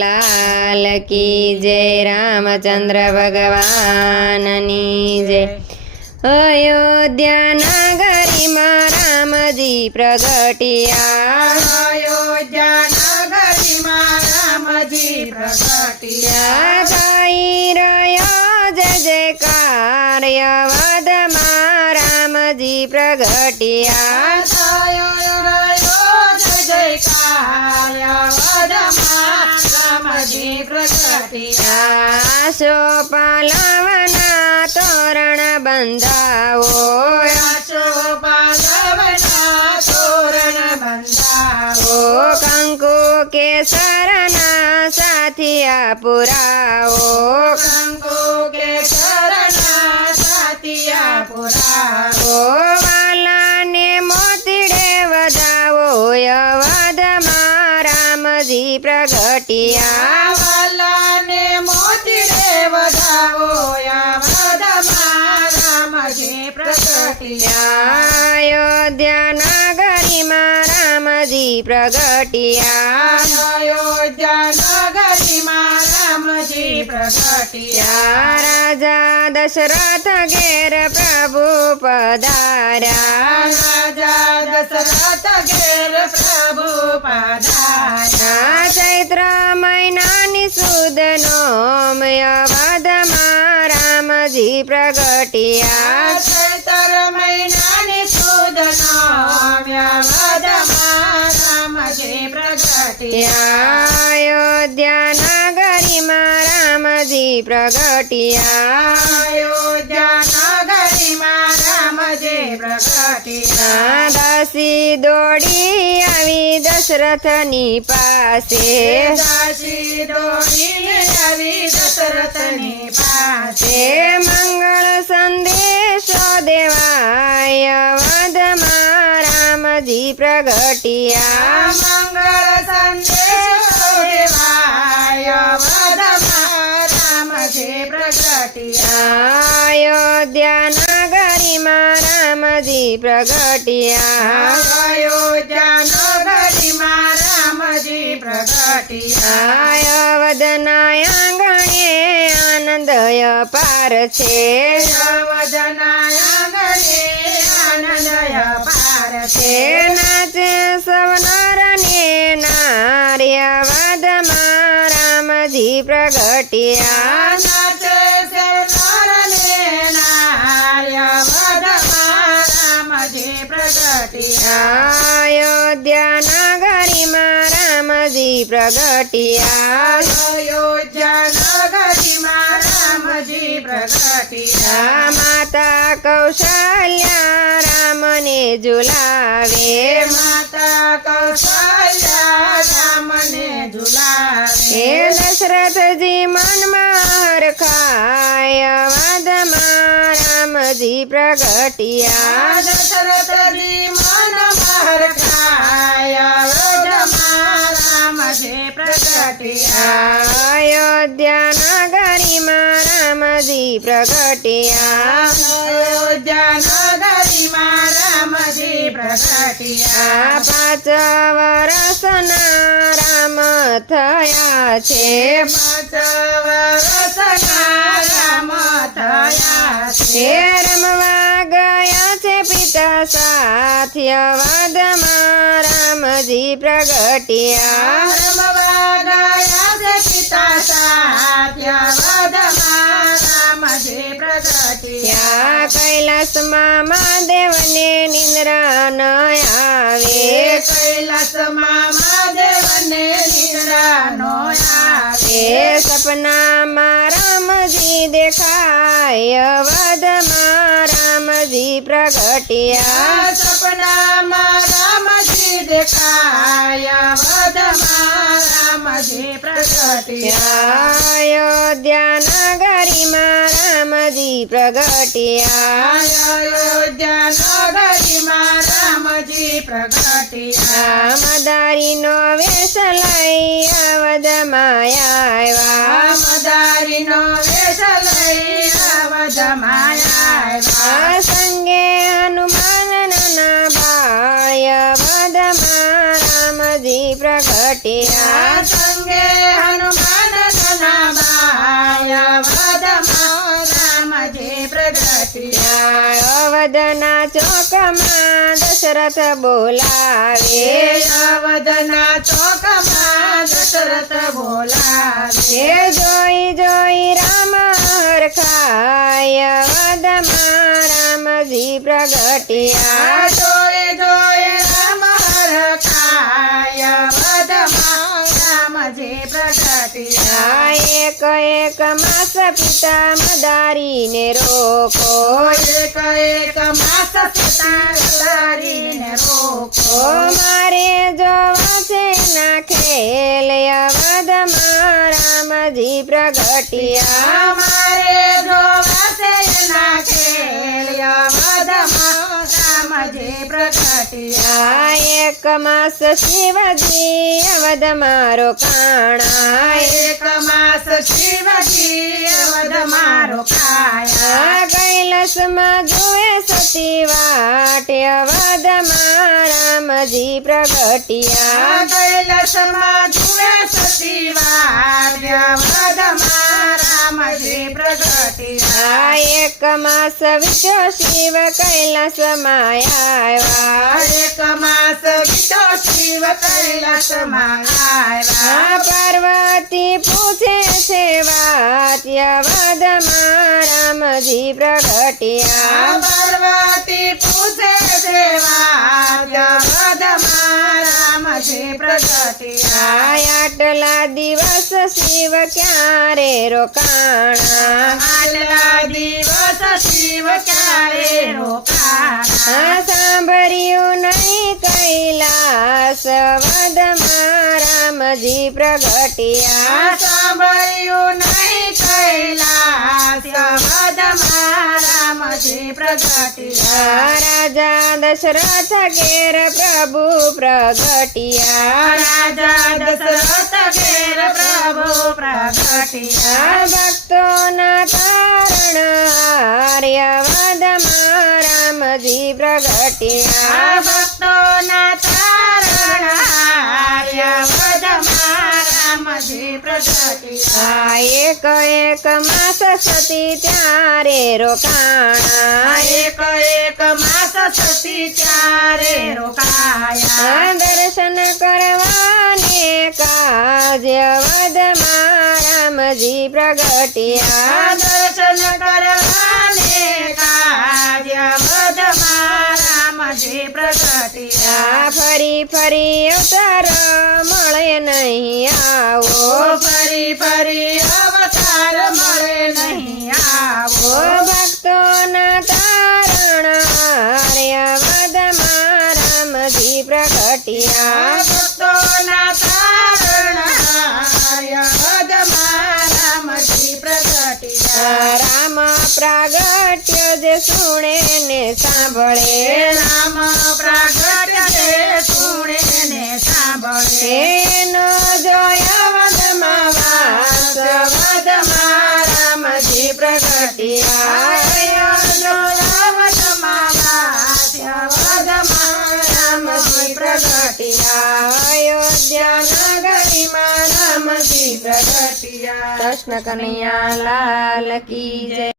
लाल की जय रामचंद्र भगवाननी जय। अयोध्या नगरी में रामजी प्रगटिया, अयोध्या नगरी में रामजी प्रगटिया। गाई रह्यो जय जयकार अवध में रामजी प्रगटिया, गायो रह्यो जय जयकार अवध में रामजी प्रगटिया। आशोपालवना तोरण बंधाओ, आशोपालवना तोरण बंधाओ। कंकु केसरना साथिया पुराओ, कंकु केसरना साथिया पुराओ। वाला ने मोतीड़े वधाओ अवध में रामजी प्रगटिया, वाला ने मोतीड़े वधाओ अवध में रामजी प्रगटिया। अयोध्या नगरी में रामजी प्रगटिया, अयोध्या नगरी में रामजी प्रगटिया। राजा दशरथ घेर प्रभु पधारा, राजा दशरथ घेर प्रभु पधारा। चैत्र महीनानी सुद नोम अवध में रामजी प्रगटिया, चैत्र महीनानी सुद नोम अवध में रामजी प्रगटिया। अयोध्या नगरी में रामजी प्रगटिया, अयोध्या नगरी में रामजी प्रगटिया। दासी दौड़ी आई दशरथनी पासे, दासी दौड़ी आई दशरथनी पासे। मंगल संदेश देवाय अवध में रामजी प्रगटिया, मंगल संदेश देवाय अवध में रामजी प्रगटिया। अयोध्या नगरी में रामजी प्रगटिया, अयोध्या नगरी में रामजी प्रगटिया। अवध आंगणे आनंद अपार छे, अवध आंगणे आनंद अपार छे। नाचे सब नर ने नारी अवध में रामजी प्रगटिया, नाचे से नर ने नारी अवध में रामजी प्रगटिया। अयोध्या नगरी में रामजी प्रगटिया, अयोध्या नगरी में रामजी प्रगटिया। माता कौशल्या राम ने झुलावे, माता कौशल्या राम ने झुलावे। दशरथ जी मन में हरखाय अवध में रामजी प्रगटिया, दशरथ जी मन महर खाय अवध में रामजी प्रगटिया। अयोध्या नगरी में रामजी प्रगटिया, अयोध्या नगरी में रामजी प्रगटिया। 5 વર્ષના રામ થયા છે, 5 વર્ષના રામ થયા છે। રમવા ગયા છે પિતા સાથે અવધમાં રામજી પ્રગટિયા, રમવા ગયા છે પિતા સાથે અવધમાં રામજી પ્રગટિયા। કૈલાસમાં મહાદેવને નિંદ્રા ન આવે, કૈલાસમાં મહાદેવને નિંદ્રા નો આવે। સપનામાં રામજી દેખાય અવધમાં રામજી પ્રગટિયા, સપનામાં રામજી દેખાય અવધમાં રામજી પ્રગટિયા। અયોધ્યા નગરીમાં રામજી પ્રગટિયા, અયોધ્યા નગરીમાં રામજી પ્રગટિયા। મદારીનો વેશ લઈ અવધમાં આવ્યા, મદારીનો વેશ લઈ અવધમાં આવ્યા। સંગે હનુમાન નાના બાળ અવધમાં રામ રામજી પ્રગટ્યા સંગે હનુમાન નાના બાય અવધમાં રામજી પ્રગટ્યા અવધના ચોકમાં દશરથ બોલાવે અવધના ચોકમાં દશરથ બોલાવે જોઈ જોઈ રામ હરખાય અવધમાં રામજી પ્રગટ્યા જોઈ જોઈ રામ હરખાય અવધમાં રામજી પ્રગટ્યા એક એક માસ પિતા મદારીને રોકો એક એક માસ સીતારીને રોકો મારે જોવા છે ના ખેલ અવધમાં રામજી પ્રગટ્યા મારે જોવા છે ના ખેલ અવધમાં રામજી પ્રગટ્યા એક માસ શિવજી અવધમાં રોકાણા એક માસ શિવજી અવધમાં રોકાયા કૈલાસમાં જુએ સતી વાટ અવધમાં રામજી પ્રગટ્યા કૈલાસમાં જુએ સતી વાત અવધમાં રામજી પ્રગટ્યા એક માસ વિચો શિવ કૈલાસમાં આવ્યા એક માસ વિતો શિવ કૈલાસમાં આવ્યા પાર્વતી પૂછે છે વાત અવધમાં રામજી પ્રગટ્યા પાર્વતી પૂછે છે વાત અવધમાં રામજી પ્રગટ્યા આટલા દિવસ શિવ ક્યારે રોકાણા આટલા દિવસ શિવ ક્યારે રોકાણા સાંભળ્યું નહીં કૈલાસ અવધમાં રામજી પ્રગટ્યા સાંભળ્યું નહીં કૈલાસ અવધમાં રામજી પ્રગટ્યા રાજા દશરથ ઘેર પ્રભુ પ્રગટ્યા રાજા દશરથ ઘેર પ્રભુ પ્રગટ્યા ભક્તોના તારણ આર્યવદમાં રામજી પ્રગટ્યા ભક્તોના તારણ આર્યવદમાં રામજી પ્રગટ્યા એક એક માસ સતી ત્યારે રોકાણા એક એક માસ સતી ત્યારે રોકાયા દર્શન કરવાને કાજ્ય વદમાં રામજી પ્રગટ્યા દર્શન કરવાને કાર્ય વધમાં રામજી પ્રગટ્યા ફરી ફરી અવતાર મળે નહીં આવો ફરી ફરી અવતાર મળે નહીં આવો ભક્તોના તારણ આર્યવદમાં રામજી પ્રગટ્યા ભક્તોના તારણ આર્યવદમાં રામજી પ્રગટ્યા રામ પ્રાગટ્ય જે સુણે ને સાંભળે રામ પ્રાગટ્ય તે સુણે ને સાંભળે એનો જોયા વદમાં વાસ વદમાં રામજી પ્રગટ્યા રામજી પ્રગટ્યા અયોધ્યા નગરીમાં રામજી પ્રગટ્યા કૃષ્ણ કનૈયા લાલ કી જય.